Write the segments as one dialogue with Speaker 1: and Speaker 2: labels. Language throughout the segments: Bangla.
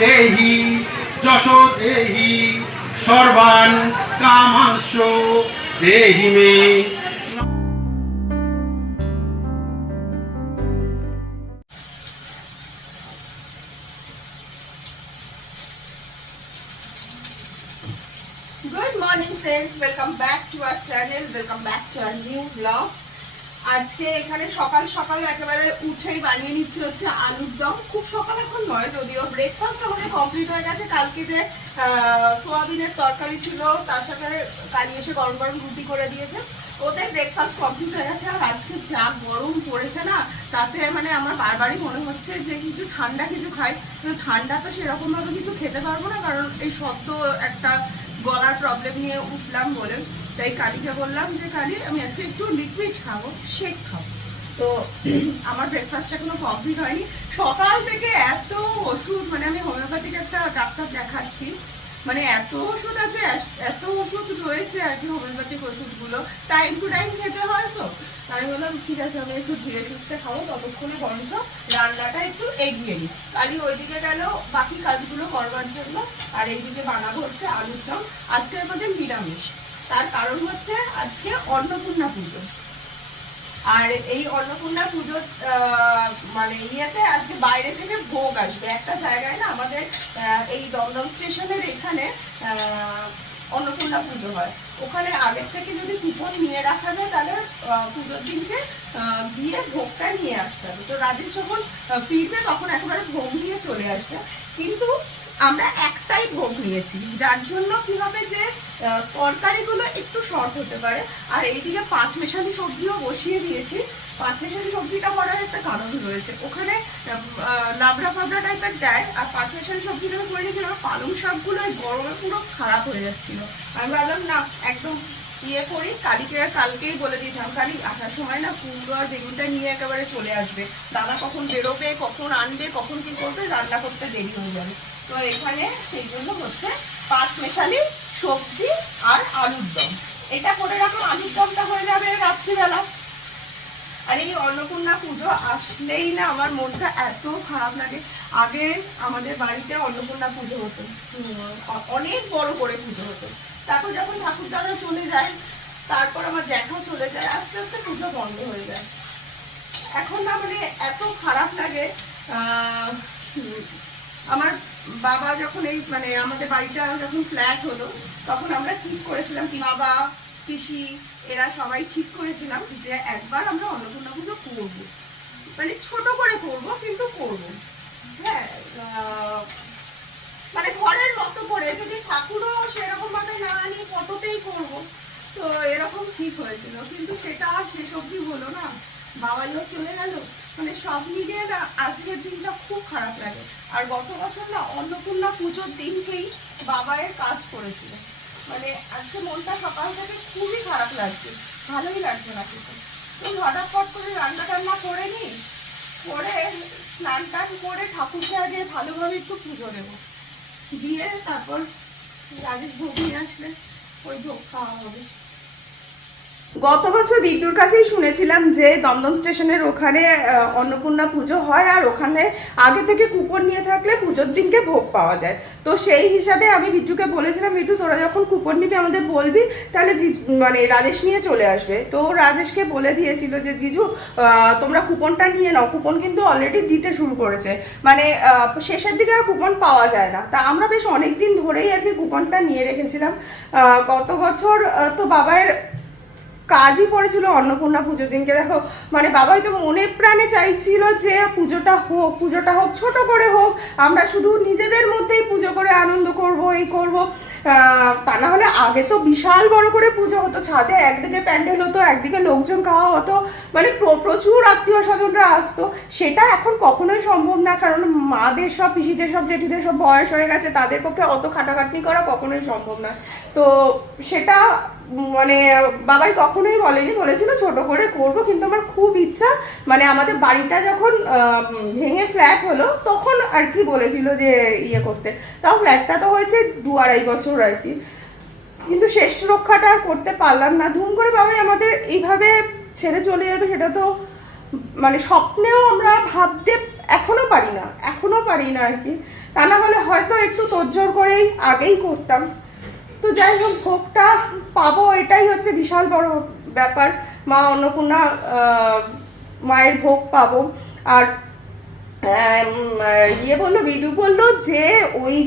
Speaker 1: দেহি যশ দেহি সর্বান কামাংশ দেহি মে
Speaker 2: good morning friends welcome back to our channel welcome back to our new blog আজকে এখানে সকাল সকাল একেবারে উঠেই বানিয়ে নিচ্ছি হচ্ছে আলুর দম। খুব সকাল এখন নয়, যদিও ব্রেকফাস্ট আমাদের কমপ্লিট হয়ে গেছে। কালকে যে সোয়াবিনের তরকারি ছিল, তার সাথে কালি এসে গরম গরম রুটি করে দিয়েছে। ওদের ব্রেকফাস্ট কমপ্লিট হয়ে গেছে। আর আজকে যা গরম পড়েছে না, তাতে মানে আমার বারবারই মনে হচ্ছে যে কিছু ঠান্ডা কিছু খাই। কিন্তু ঠান্ডা তো সেরকমভাবে কিছু খেতে পারব না, কারণ এই সদ্য একটা গলার প্রবলেম নিয়ে উঠলাম বলে। তাই কালীকে বললাম যে, কালী, আমি আজকে একটু লিকুইড খাব শেক খাব। তো আমার ব্রেকফাস্ট এখনও কমপ্লিট হয়নি। সকাল থেকে এত ওষুধ মানে আমি হোমিওপ্যাথিক একটা ডাক্তার দেখাচ্ছি মানে এত ওষুধ আছে এত- ওষুধ রয়েছে আর কি হোমিওপ্যাথিক ওষুধগুলো। টাইম টু টাইম খেতে হয় তো। আমি বললাম, ঠিক আছে, আমি একটু ধীরে সুস্থে খাব, ততক্ষণে বরঞ্চ রান্নাটা একটু এগিয়ে নিই। কালি ওইদিকে গেল, বাকি কাজগুলো করবার জন্য, আর এইদিকে বানাবো হচ্ছে আলুর দম। আজকে আমাদের নিরামিষ। তার কারণ হচ্ছে আজকে অন্নপূর্ণা পুজো। আর এই অন্নপূর্ণা পুজোর মানে ইয়েতে আজকে বাইরে থেকে ভোগ আসবে। একটা জায়গায় না আমাদের এই দমদম স্টেশনের এখানে অন্নপূর্ণা পুজো হয়। ওখানে আগের থেকে যদি কুপন নিয়ে রাখা যায়, তাহলে পুজোর দিনকে গিয়ে ভোগটা নিয়ে আসতে হবে। তো রাজেশ যখন ফিরবে তখন একেবারে ভোগ নিয়ে চলে আসবে। কিন্তু আমরা একটাই ভোগ নিয়েছি। যার জন্য কি হবে যে তরকারিগুলো একটু শর্ট হতে পারে। আর এইদিকে পাঁচ মেশালি সবজিও বসিয়ে দিয়েছি। পাঁচ মেশালি সবজিটা করার একটা কারণ রয়েছে। ওখানে লাবড়া ফাবড়া টাইপের দেয়, আর পাঁচ মেশালি সবজিটা আমি করে নিয়েছিলাম পালং শাকগুলো গরমে পুরো খারাপ হয়ে যাচ্ছিল। আমি ভাবলাম, না, একদম ইয়ে করি, কালিকে, কালকেই বলে দিয়েছিলাম, কালি আসার সময় না কুমড়ো আর বেগুনটা নিয়ে একেবারে চলে আসবে। দাদা কখন বেরোবে, কখন আনবে, কখন কি করবে, রান্না করতে দেরি হয়ে যাবে। তো এখানে সেই জন্য হচ্ছে পাঁচ মেশালি সবজি আর আলুর দম। এটা করে রাখুন আলুর দমটা হয়ে যাবে রাত্রিবেলা। আর এই অন্নপূর্ণা পুজো আসলেই না আমার মনটা এত খারাপ লাগে। আগে আমাদের বাড়িতে অন্নপূর্ণা পুজো হতো। অনেক বড় করে পুজো হতো। তারপর যখন ঠাকুর দাদা চলে যায়, তারপর আমার জ্যাঠাও চলে যায়, আস্তে আস্তে পুজো বন্ধ হয়ে যায়। এখন না মানে এত খারাপ লাগে আমার বাবা যখন এই মানে আমাদের বাড়িটা যখন ফ্ল্যাট হলো, তখন আমরা ঠিক করেছিলাম কি বাবা, পিসি, এরা সবাই ঠিক করেছিলাম যে একবার আমরা অন্নপূর্ণা পুজো করব। মানে ছোট করে করব, কিন্তু করব। হ্যাঁ মানে ঘরের মতো করে, যদি ঠাকুরও সেরকম ভাবে না আনি ফটোতেই করব, তো এরকম ঠিক হয়েছিল। কিন্তু সেটা শেষ অবধি হলো না। বাবাইও চলে গেল। মানে সব মিলিয়ে না আজকের দিনটা খুব খারাপ লাগে। আর গত বছর না অন্নপূর্ণা পুজোর দিনকেই বাবায়ের কাজ করেছিল। মানে আজকে মনটা সকাল থেকে খুবই খারাপ লাগছে। ভালোই লাগছে না কিছু তো ঝটাফট করে রান্না টান্না করে নি করে স্নান টান করে ঠাকুরকে আগে ভালোভাবে একটু পুজো দেবো। দিয়ে তারপর রাজেশ ভোগ নিয়ে আসলে ওই ভোগ খাওয়া হবে। গত বছর বিদ্যুর কাছেই শুনেছিলাম যে দমদম স্টেশনের ওখানে অন্নপূর্ণা পুজো হয় আর ওখানে আগে থেকে কুপন নিয়ে থাকলে পুজোর দিনকে ভোগ পাওয়া যায়। তো সেই হিসাবে আমি বিট্টুকে বলেছিলাম, বিট্টু, তোরা যখন কুপন নিবি, আমাদের বলবি, তাহলে মানে রাজেশ নিয়ে চলে আসবে। তো রাজেশকে বলে দিয়েছিল যে, জিজু তোমরা কুপনটা নিয়ে নাও। কুপন কিন্তু অলরেডি দিতে শুরু করেছে। মানে শেষের দিকে আর কুপন পাওয়া যায় না। তা আমরা বেশ অনেক দিন ধরেই আর কি কুপনটা নিয়ে রেখেছিলাম। গত বছর তো বাবার কাজই পড়েছিল অন্নপূর্ণা পুজোর দিনকে। দেখো মানে বাবাই তো মনে প্রাণে চাইছিল যে পুজোটা হোক পুজোটা হোক, ছোট করে হোক, আমরা শুধু নিজেদের মধ্যেই পুজো করে আনন্দ করব, এই করব। তা না হলে আগে তো বিশাল বড় করে পুজো হতো, ছাদে একদিকে প্যান্ডেল হতো, একদিকে লোকজন খাওয়া হতো মানে প্রচুর আত্মীয় স্বজনরা আসতো। সেটা এখন কখনোই সম্ভব না, কারণ মাদের সব, পিসিদের সব, জেঠিদের সব বয়স হয়ে গেছে, তাদের পক্ষে অত খাটাখাটনি করা কখনোই সম্ভব না। তো সেটা মানে বাবাই কখনোই বলেনি, বলেছিল ছোট করে করব, কিন্তু আমার খুব ইচ্ছা মানে আমাদের বাড়িটা যখন ভেঙে ফ্ল্যাট হলো, তখন আর কি বলেছিল যে ইয়ে করতে। তাও ফ্ল্যাটটা তো হয়েছে দু আড়াই বছর আর কি। কিন্তু শেষ রক্ষাটা আর করতে পারলাম না। ধুম করে বাবাই আমাদের এইভাবে ছেড়ে চলে যাবে, সেটা তো মানে স্বপ্নেও আমরা ভাবতে এখনও পারি না, এখনও পারি না আর কি। তা না হলে হয়তো একটু তোড়জোড় করেই আগেই করতাম। তো যাই হোক, ভোগটা পাবো, এটাই হচ্ছে বিশাল বড় ব্যাপার। মা অন্নপূর্ণা মায়ের ভোগ পাবো। আর ইয়ে বলল, বিডু বলল যে ওই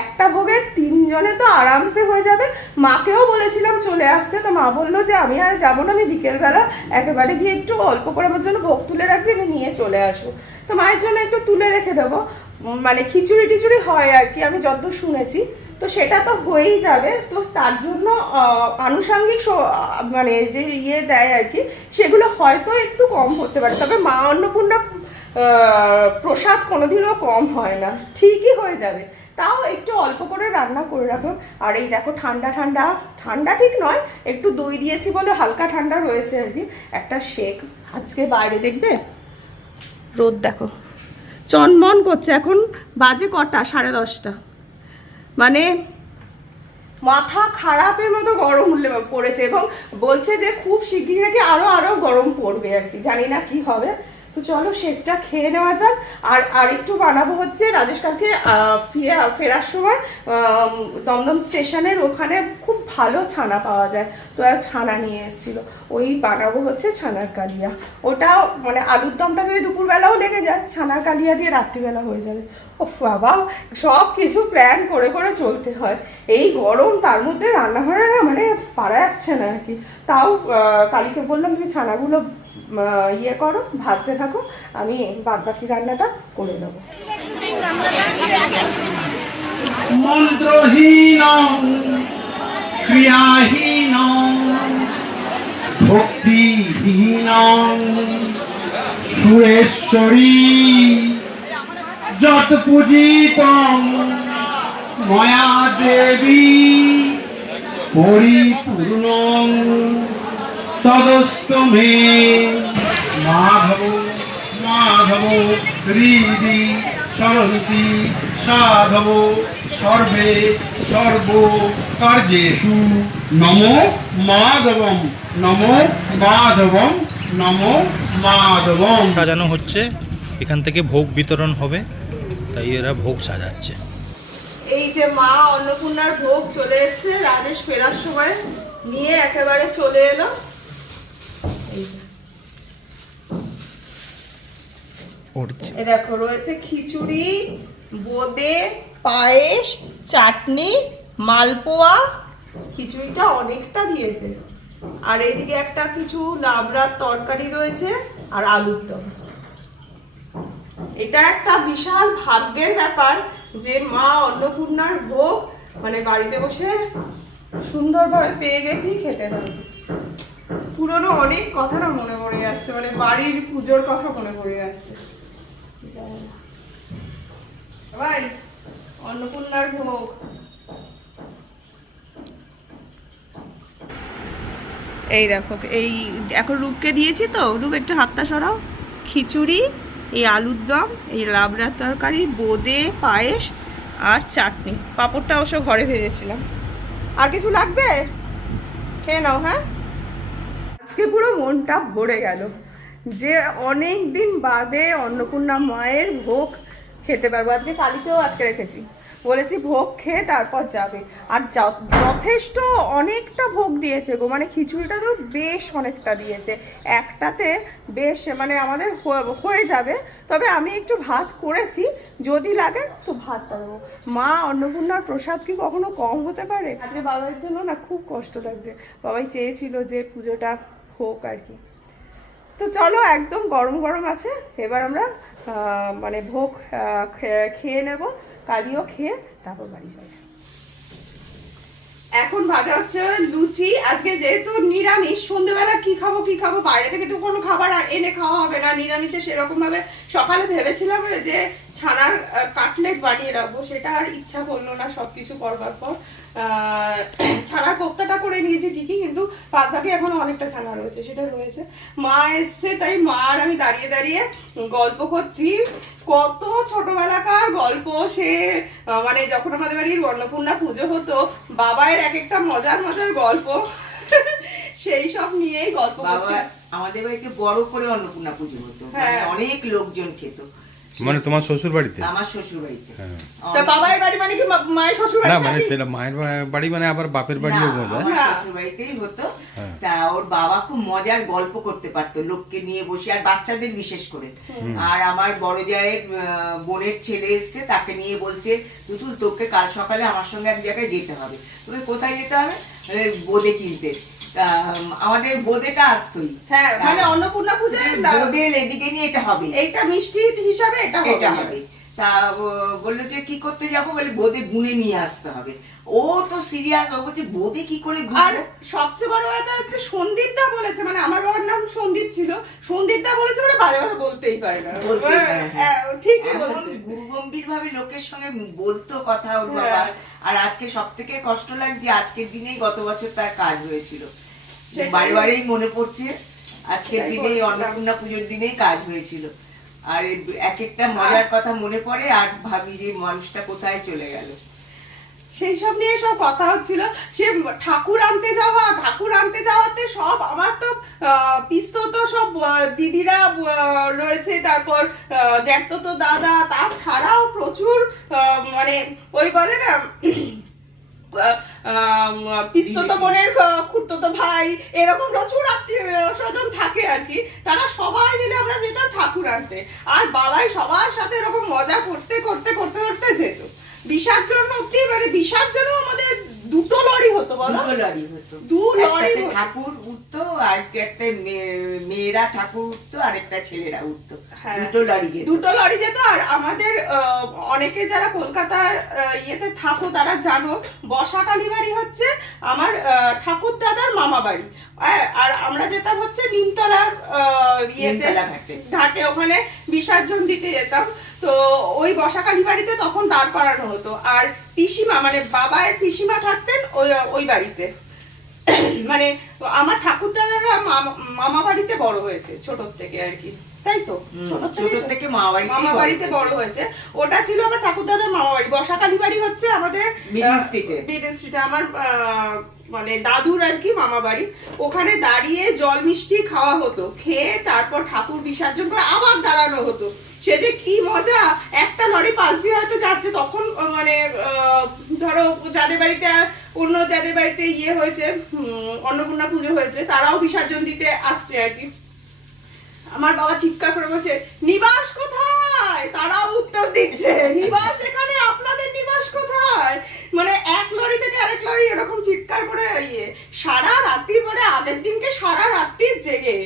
Speaker 2: একটা ভোগে তিনজনে তো আরামসে হয়ে যাবে। মাকেও বলেছিলাম চলে আসতে, তো মা বলল যে আমি আর যাব না, আমি বিকেলবেলা একেবারে গিয়ে একটু অল্প করে আমার জন্য ভোগ তুলে রাখবি, আমি নিয়ে চলে আসব। তো মায়ের জন্য একটু তুলে রেখে দেবো। মানে খিচুড়ি টিচুড়ি হয় আর কি, আমি যতদূর শুনেছি। তো সেটা তো হয়েই যাবে। তো তার জন্য আনুষাঙ্গিক মানে যে ইয়ে দেয় আর কি, সেগুলো হয়তো একটু কম হতে পারে। তবে মা অন্নপূর্ণা প্রসাদ কোনোদিনও কম হয় না। ঠিকই হয়ে যাবে। তাও একটু অল্প করে রান্না করে রাখো আর এই দেখো, ঠান্ডা ঠান্ডা ঠান্ডা ঠিক নয়, একটু দই দিয়েছি বলে হালকা ঠান্ডা রয়েছে আর কি। একটা শেক। আজকে বাইরে দেখবে? রোদ দেখো। চনমন করছে। এখন বাজে কটা? সাড়ে দশটা। মানে মাথা খারাপের মতো গরম পড়েছে এবং বলছে যে খুব শিগগিরই নাকি আরও আরও গরম পড়বে আর কি। জানি না কি হবে। তো চলো শেকটা খেয়ে নেওয়া যাক। আর আর একটু বানাবো হচ্ছে, রাজেশ কালকে ফিরে, ফেরার সময় দমদম স্টেশনের ওখানে খুব ভালো ছানা পাওয়া যায়। তো ছানা নিয়ে এসেছিল। ওই বানাবো হচ্ছে ছানার কালিয়া। ওটা মানে আলুর দমটা যদি দুপুরবেলাও লেগে যায়, ছানার কালিয়া দিয়ে রাত্রিবেলা হয়ে যাবে। ও বাবা, সব কিছু প্ল্যান করে করে চলতে হয়। এই গরম, তার মধ্যে রান্নাঘরে না মানে পারা যাচ্ছে না আর কি। তাও কালীকে বললাম তুমি ছানাগুলো ইয়ে করো, ভাজতে থাকো, আমি বাদ বাকি রান্নাটা করে নেব।
Speaker 1: মন্ত্রহীন ক্রিয়াহীন ভক্তিহীন সুরেশ্বরী যত পূজিত ময়া দেবী পরিপূর্ণ। তদস্ত মে মাধব মাধব হৃদি সরন্তি সাধব সর্বে সর্ব কার্যেষু নমো মাধবম নমো মাধবম নমো মাধবম
Speaker 3: সাজানো হচ্ছে এখান থেকে ভোগ বিতরণ হবে তাই এরা ভোগ সাজাচ্ছে।
Speaker 2: এই যে মা অন্নপূর্ণার ভোগ চলে এসেছে রাজেশ ফেরার সময় নিয়ে একেবারে চলে এলো এই যে। এ দেখো রয়েছে খিচুড়ি বোঁদে পায়েস চাটনি মালপোয়া। খিচুড়িটা অনেকটা দিয়েছে। আর এদিকে একটা কিছু লাবড়ার তরকারি রয়েছে আর আলুর দম। এটা একটা বিশাল ভাগ্যের ব্যাপার যে মা অন্নপূর্ণার ভোগ মানে বাড়িতে বসে সুন্দরভাবে পেয়ে গেছি খেতে। পারি পুরনো অনেক কথা না মনে পড়ে যাচ্ছে মানে বাড়ির পুজোর কথা মনে পড়ে যাচ্ছে। ভাই, অন্নপূর্ণার ভোগ। এই দেখো, এই এখন রূপকে দিয়েছি তো, রূপ একটু হাতটা সরাও। খিচুড়ি, এই আলুর দম, এই লাবড়ার তরকারি, বোঁদে, পায়েস আর চাটনি। পাঁপড়টা অবশ্য ঘরে ভেজেছিলাম। আর কিছু লাগবে? খেয়ে নাও হ্যাঁ? আজকে পুরো মনটা ভরে গেল। যে অনেক দিন বাদে অন্নপূর্ণা মায়ের ভোগ খেতে পারব। আজকে কালীকেও আজকে রেখেছি। বলেছি ভোগ খেয়ে তারপর যাবে। আর যথেষ্ট অনেকটা ভোগ দিয়েছে গো। মানে খিচুড়িটা তো বেশ অনেকটা দিয়েছে। একটাতে বেশ মানে আমাদের হয়ে যাবে। তবে আমি একটু ভাত করেছি। যদি লাগে তো ভাত দেবো মা অন্নপূর্ণার প্রসাদ কি কখনো কম হতে পারে? আজকে বাবার জন্য না খুব কষ্ট লাগছে। বাবাই চেয়েছিল যে পুজোটা হোক আর কি। তো চলো, একদম গরম গরম আছে। এবার আমরা মানে ভোগ খেয়ে নেব, কালিও খেয়ে তারপর বাড়ি যাব। এখন ভাজা হচ্ছে লুচি। আজকে যেহেতু নিরামিষ সন্ধ্যেবেলা কি খাব কি খাব? বাইরে থেকে তো কোনো খাবার আর এনে খাওয়া হবে না। নিরামিষে সেরকম ভাবে সকালে ভেবেছিলাম যে ছানার কাটলেট বানিয়ে রাখব সেটা আর ইচ্ছা করল না সবকিছু করবার পর। ছানার কোপ্তাটা করে নিয়েছি ঠিকই কিন্তু বাদ বাকি এখনও অনেকটা ছানা রয়েছে সেটা রয়েছে। মা এসছে তাই মা আর আমি দাঁড়িয়ে দাঁড়িয়ে গল্প করছি। কত ছোটবেলাকার গল্প সে মানে যখন আমাদের বাড়ির অন্নপূর্ণা পুজো হতো বাবায়ের এক একটা মজার মজার গল্প। সেই সব নিয়েই গল্প করছে।
Speaker 4: আমাদের বাড়িতে বড় করে অন্নপূর্ণা পুজো হতো। মানে
Speaker 2: হ্যাঁ।
Speaker 4: অনেক লোকজন খেত।
Speaker 3: মানে তোমার শ্বশুর বাড়িতে?
Speaker 4: আমার শ্বশুর বাড়িতে।
Speaker 3: হ্যাঁ।
Speaker 2: তা বাবার বাড়ি মানে কি মায়ের শ্বশুর বাড়ি
Speaker 3: না মানে সেটা মায়ের বাড়ি মানে আবার বাপের বাড়িও
Speaker 2: হ্যাঁ।
Speaker 4: শ্বশুর বাড়িতেই হতো। তা ওর বাবা খুব মজার গল্প করতে পারতো লোককে নিয়ে বসে আর বাচ্চাদের বিশেষ করে। আর আমার বড় জায়ের আহ, বোনের ছেলে এসছে তাকে নিয়ে বলছে তুতুল তোকে কাল সকালে আমার সঙ্গে এক জায়গায় যেতে হবে। তোকে কোথায় যেতে হবে? বোঁদে কিনতে। আমাদের বোঁদেটা আসতোই।
Speaker 2: হ্যাঁ মানে অন্নপূর্ণা পূজায় তা-
Speaker 4: বোঁদে লেডিকে নিয়ে এটা হবে।
Speaker 2: এইটা মিষ্টি হিসাবে এটা
Speaker 4: এটা হবে। তা বলল যে কি করতে যাব? বলে বোঁদে গুনে নিয়ে আসতে হবে। ও তো সিরিয়াস ও বলছে বোঁদে কি করে
Speaker 2: আর সবচেয়ে বড় কথা হচ্ছে সন্দীপ দা বলেছে মানে আমার বাবার নাম সন্দীপ ছিল। সন্দীপ দা বলেছে মানে বাজে কথা বলতেই পারে না। মানে,
Speaker 4: হ্যাঁ।
Speaker 2: ঠিকই
Speaker 4: এমন
Speaker 2: বলেছে
Speaker 4: গুরুগম্ভীর ভাবে লোকের সঙ্গে বলতো কথা ওর
Speaker 2: হ্যাঁ।
Speaker 4: বাবা। আর আজকে সব থেকে কষ্ট লাগছে আজকের দিনেই গত বছর তার কাজ হয়েছিল। বারে বারেই মনে পড়ছে। আজকের
Speaker 2: বলছিলাম।
Speaker 4: অন্নপূর্ণা পুজোর দিনেই কাজ হয়েছিল। আর এক একটা মজার কথা মনে পড়ে আর ভাবি যে মানুষটা কোথায় চলে গেল।
Speaker 2: সেই সব নিয়ে সব কথা হচ্ছিল। সে ঠাকুর আনতে যাওয়া ঠাকুর আনতে যাওয়াতে সব আমার তো পিস্তো তো সব দিদিরা রয়েছে। তারপর আহ, জ্যাঠতো তো দাদা তাছাড়াও প্রচুর মানে ওই বলে না পিস্তত বোনের খুঁড়তো ভাই, এরকম প্রচুর আত্মীয় স্বজন থাকে আর কি। তারা সবাই মিলে আমরা যেতাম ঠাকুর আনতে। আর বাবাই সবার সাথে এরকম মজা করতে করতে করতে করতে যেত। বিসর্জন অব্দি মানে বিসর্জনও আমাদের দুটো লরি হতো বলো।
Speaker 4: দুটো লরি হতো।
Speaker 2: দু লরি
Speaker 4: ঠাকুর উঠতো আর একটা মেয়ে- মেয়েরা ঠাকুর উঠতো আর একটা ছেলেরা উঠতো।
Speaker 2: হ্যাঁ।
Speaker 4: দুটো লরি যেত।
Speaker 2: দুটো লরি যেত আর আমাদের অনেকে যারা কলকাতার ইয়েতে থাকো তারা জানো বসাকালী বাড়ি হচ্ছে আমার ঠাকুর দাদার মামা বাড়ি। আর আমরা যেতাম হচ্ছে নিমতলার ইয়েতে।
Speaker 4: ঘাটে
Speaker 2: ওখানে বিসর্জন দিতে যেতাম। তো ওই বসাকালী বাড়িতে তখন দাঁড় করানো হতো। আর পিসিমা মানে বাবা বাবার পিসিমা থাকতেন ওই ওই বাড়িতে। মানে আমার ঠাকুর দাদারা মামা- বাড়িতে বড় হয়েছে ছোট থেকে আর কি। তাই তো? ছোট
Speaker 4: থেকে মামা বড়
Speaker 2: বাড়িতে
Speaker 4: হয়েছে।
Speaker 2: বড় হয়েছে। ওটা ছিল আমার ঠাকুর দাদার মামা বাড়ি। বসাকালী বাড়ি হচ্ছে আমাদের
Speaker 4: মিডল স্ট্রিটে।
Speaker 2: আমার আহ, মানে দাদুর আর কি মামা বাড়ি। ওখানে দাঁড়িয়ে জল মিষ্টি খাওয়া হতো। খেয়ে তারপর ঠাকুর বিসর্জন করে আবার দাঁড়ানো হতো। সে যে কি মজা, একটা লরি পাশ দিয়ে হয়তো যাচ্ছে, তখন মানে ধরো যাদের বাড়িতে অন্য যাদের বাড়িতে ইয়ে হয়েছে অন্নপূর্ণা পুজো হয়েছে, তারাও বিসর্জন দিতে আসছে আর কি। আমার বাবা চিৎকার করে বলছে, নিবাস কোথায়? তারাও উত্তর দিচ্ছে, নিবাস এখানে, আপনাদের নিবাস কোথায়? মানে এক লরি থেকে আরেক লরি এরকম চিৎকার করে ইয়ে। সারা রাত্রি পরে আগের দিনকে সারা রাত্রি জেগে।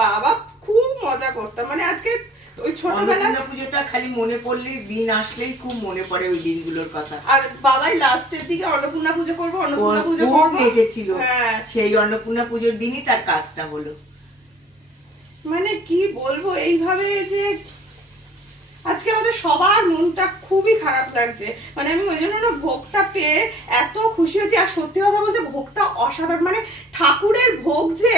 Speaker 2: বাবা, খুব মজা করতাম। মানে আজকে ওই ছোটবেলা
Speaker 4: পুজোটা খালি মনে পড়লে দিন আসলেই খুব মনে পড়ে ওই দিনগুলোর কথা।
Speaker 2: আর বাবাই লাস্টের দিকে অন্নপূর্ণা পুজো করব অন্নপূর্ণা পুজো
Speaker 4: খুব মেতেছিল
Speaker 2: হ্যাঁ।
Speaker 4: সেই অন্নপূর্ণা পুজোর দিনই তার কাজটা হলো।
Speaker 2: মানে কি বলব এইভাবে যে আজকে আমাদের সবার মনটা খুবই খারাপ লাগছে। মানে আমি ওই জন্য ভোগটা পেয়ে এত খুশি হয়েছি। আর সত্যি কথা বলতে ভোগটা অসাধারণ। মানে ঠাকুরের ভোগ যে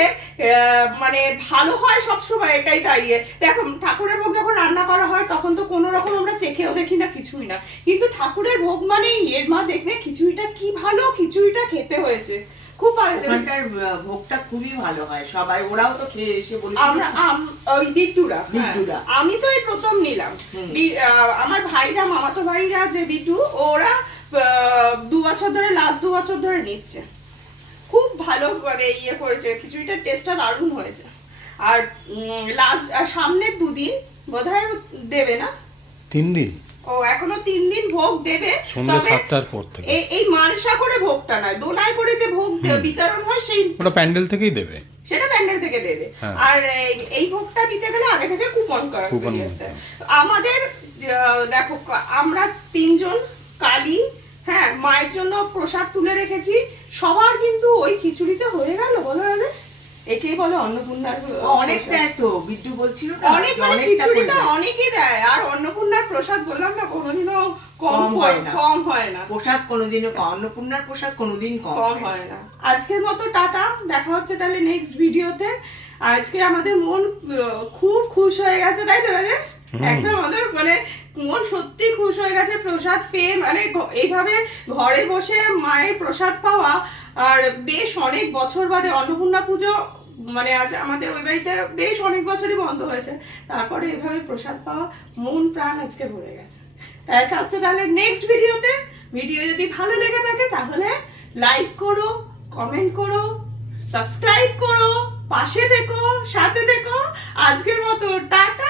Speaker 2: মানে ভালো হয় সবসময় এটাই দাঁড়িয়ে। দেখো, ঠাকুরের ভোগ যখন রান্না করা হয়, তখন তো কোনো রকম আমরা চেখেও দেখি না, কিছুই না। কিন্তু ঠাকুরের ভোগ মানে এর মা দেখবে, খিচুড়িটা কি ভালো, খিচুড়িটা খেতে হয়েছে। খুব ভালো
Speaker 4: ওখানকার ভোগটা খুবই ভালো হয়। সবাই ওরাও তো খেয়ে এসে
Speaker 2: আমরা ওই বিট্টুরা হ্যাঁ।
Speaker 4: বিট্টুরা।
Speaker 2: আমি তো এই প্রথম নিলাম। আমার ভাইরা মামাতো ভাইরা যে বিটু ওরা আহ, দু বছর ধরে লাস্ট দু বছর ধরে নিচ্ছে। খুব ভালো মানে ইয়ে করেছে। খিচুড়িটার টেস্টটা দারুণ হয়েছে। আর লাস্ট সামনের দুদিন বোধহয় দেবে না?
Speaker 3: তিন দিন?
Speaker 2: ও এখনও তিন দিন ভোগ দেবে
Speaker 3: সন্ধ্যে সাতটার পর থেকে।
Speaker 2: এই- মালসা করে ভোগটা নয় দোলায় করে যে ভোগ বিতরণ হয় সেই
Speaker 3: ওটা প্যান্ডেল থেকেই দেবে।
Speaker 2: সেটা প্যান্ডেল থেকে দেবে।
Speaker 3: হ্যাঁ।
Speaker 2: আর এই- ভোগটা দিতে গেলে আগে থেকে কুপন করা। আমাদের দেখো আমরা তিনজন কালী হ্যাঁ মায়ের জন্য প্রসাদ তুলে রেখেছি। সবার কিন্তু ওই খিচুড়িতে হয়ে গেল বলো একেই বলে অন্নপূর্ণার
Speaker 4: অনেক দেয় তো বিদ্যু বলছিল
Speaker 2: অনেক মানে
Speaker 4: অনেকটা
Speaker 2: খিচুড়িটা। অনেকই দেয়। আর অন্নপূর্ণার প্রসাদ বললাম না কোনোদিনও কম হয়
Speaker 4: না।
Speaker 2: কম হয় না।
Speaker 4: প্রসাদ কোনোদিনও কম অন্নপূর্ণার প্রসাদ কোনোদিন কম
Speaker 2: কম হয় না। আজকের মতো টাটা দেখা হচ্ছে তাহলে নেক্সট ভিডিওতে আজকে আমাদের মন খুব খুশ হয়ে গেছে তাই তো রাজেশ? একদম আমাদের মানে মন সত্যি খুশ হয়ে গেছে প্রসাদ পেয়ে মানে এইভাবে ঘরে বসে মায়ের প্রসাদ পাওয়া আর বেশ অনেক বছর বাদে অন্নপূর্ণা পুজো মানে আজ আমাদের ওই বাড়িতে বেশ অনেক বছরই বন্ধ হয়েছে। তারপরে এভাবে প্রসাদ পাওয়া মন প্রাণ আজকে ভরে গেছে। দেখা হচ্ছে তাহলে নেক্সট ভিডিওতে ভিডিও যদি ভালো লেগে থাকে, তাহলে লাইক করো কমেন্ট করো সাবস্ক্রাইব করো, পাশে দেখো, সাথে দেখো। আজকের মতো, টাটা!